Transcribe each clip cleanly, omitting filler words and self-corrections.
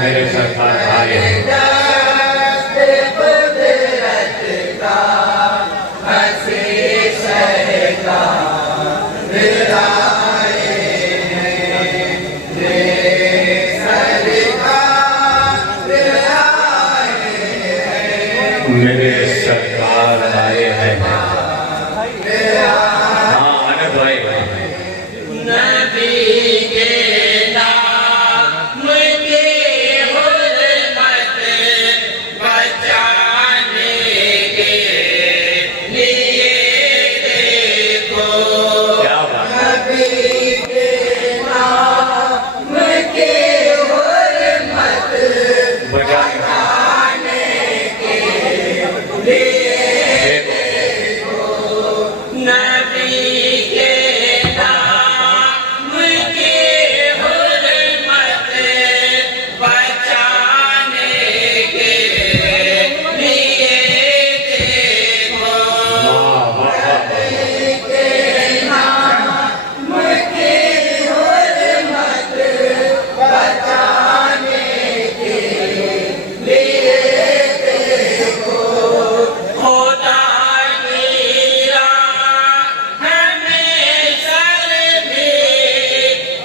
मेरे सरकार आए हैं। मेरे सरकार आए हैं। हाँ आनंद भाई नबी के नाम की हुर्मत बचाने के लिए देखो। क्या बात। नबी के नाम की हुर्मत बचाने के लिए देखो। नबी के नाम की हुर्मत बचाने के लिए देखो। नबी के नाम की हुर्मत बचाने के लिए देखो। खुदा की राह में सर भी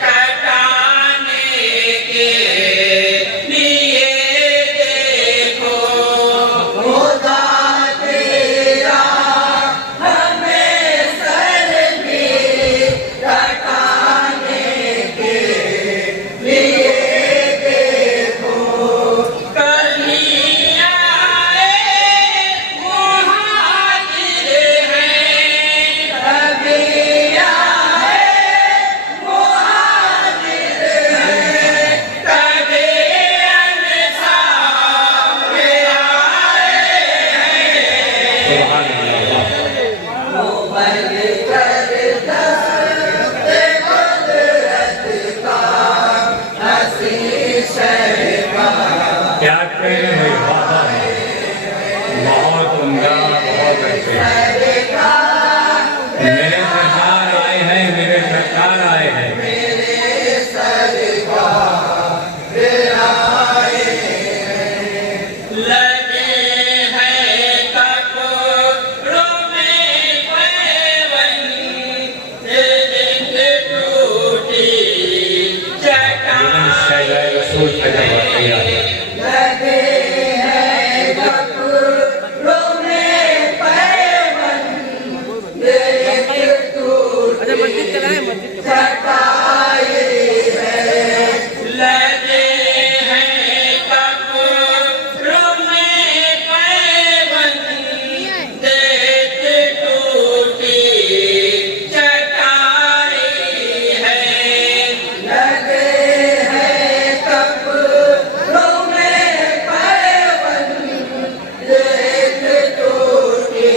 कटाने के लिए देखो। खुदा की राह में सर भी कटाने के लिए देखो। कहीं आए मुहाजिर हैं, कभी आए मुहाजिर हैं, कभी अंसार आए हैं। सुभान अल्लाह। मोहन कर दस्ते कुदरत का हसी शहबा। क्या कहने में वादा है, बहुत उम्दा, बहुत अच्छे। मेरे सरकार आए हैं, मेरे सरकार आए हैं। लगे हैं कपड़ों में पैबंद, जिंद टूटी जीवन शहजाए रसूल पैदा हुआ तैयार है। लगे हैं कपड़ों में पैबंद, जिंद टूटी चटाई है। लगे हैं कपड़ों में पैबंद, जिंद टूटी चटाई है। लगे हैं कपड़ों में पैबंद, जिंद टूटी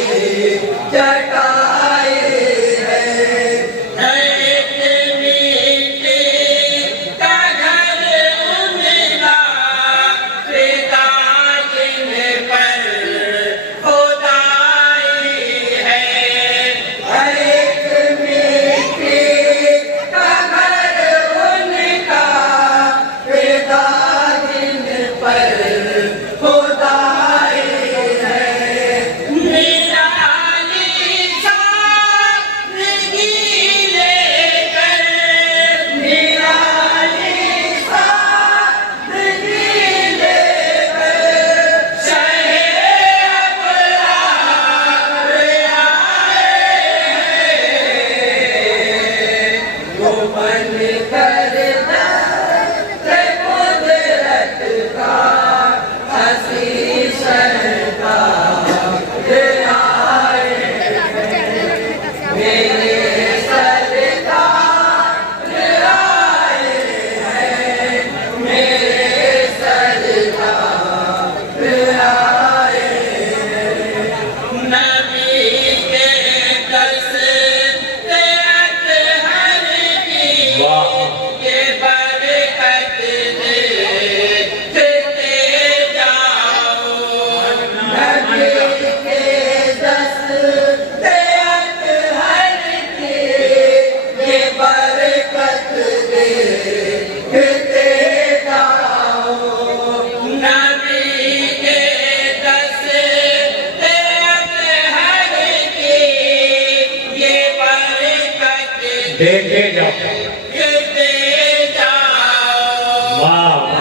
चटाई है। एक मिट्टी का घर उनका, फिदा जिन पर खुदाई है। एक मिट्टी का घर उनका, फिदा जिन पर खुदाई है। निराली सादगी लेकर, निराली सादगी लेकर, शहे अबरार आए हैं। वो बन कर दस्ते कुदरत का हसी शहबा आए हैं। मेरे सरकार आए हैं, मेरे सरकार आए हैं। नबी के दस्ते अतहर की वाह। ये बरकत देखते जाओ। नबी के दस्ते अतहर की ये बरकत देखते जाओ। देखे जाओ गिरते जाओ वाह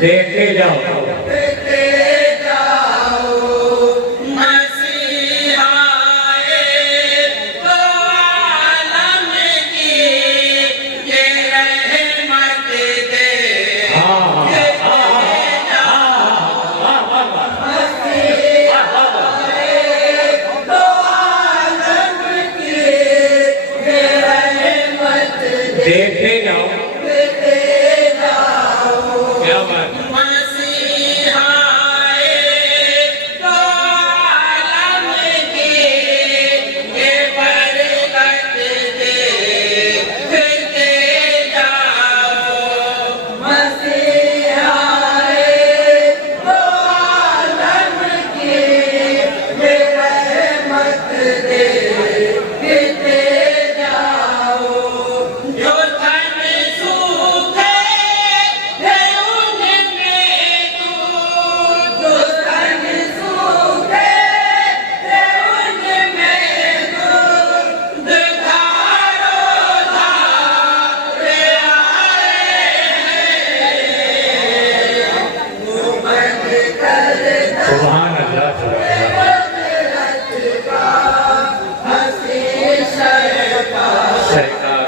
देखे जाओ देखे जाओ क्या बात सुभान अल्लाह सरकार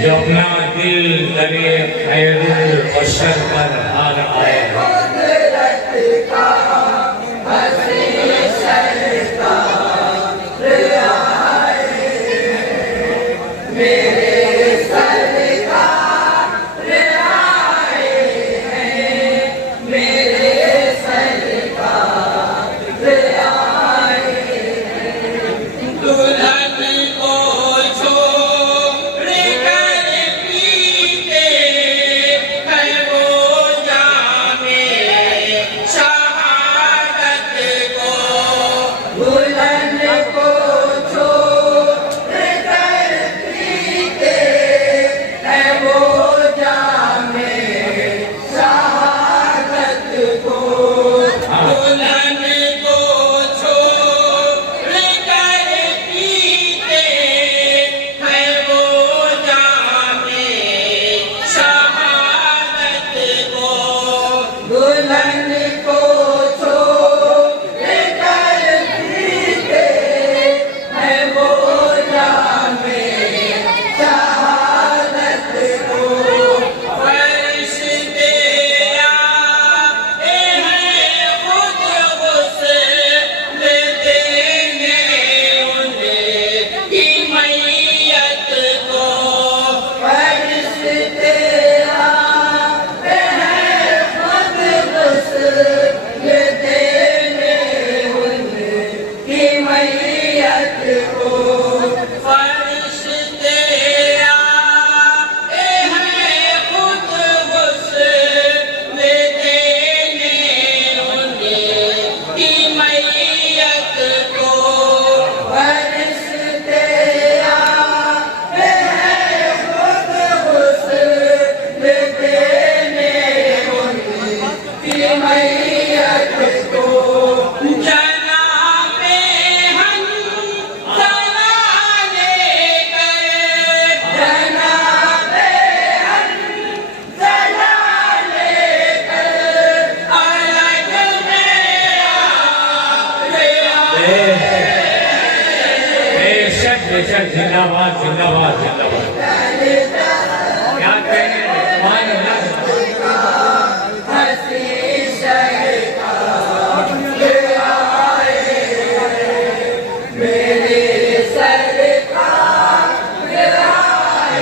जो अपना दिल करे खैरुल बशर पर हार आए जिंदाबाद जिंदाबाद। क्या कहेंगे मान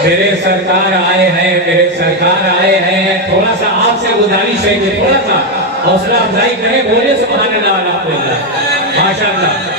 मेरे सरकार आए हैं, मेरे सरकार आए हैं। थोड़ा सा आपसे गुजारिश है कि थोड़ा सा हौसला अफजाई करें, बोले सुभान अल्लाह अल्हम्दुलिल्लाह माशाअल्लाह।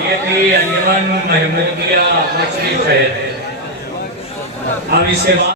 ये थी अंजुमन महमूदिया मछली शहर। अब इसके बाद